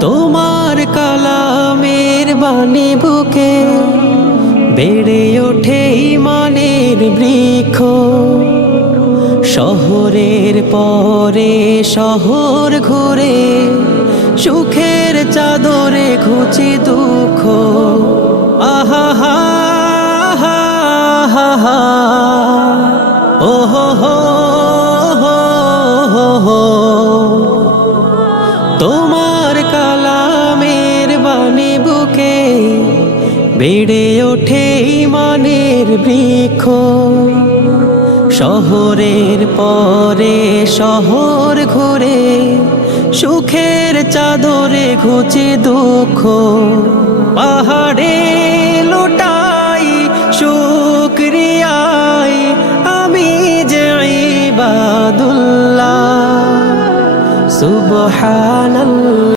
তোমার কালামের বাণী বুকে বেড়ে ওঠে ইমানের বৃক্ষ। শহরের পরে শহর ঘুরে সুখের চাদরে ঘুচি দুঃখ। আহা, হা হা হা তোমার বেড়ে ওঠে ইমানের বৃক্ষ। শহরের পরে শহর ঘুরে, সুখের চাদরে ঘুচে দুঃখ। পাহাড়ে লুটাই শুক্রিয়াই আমি যে ইবাদুল্লাহ। সুবহানাল্লাহ।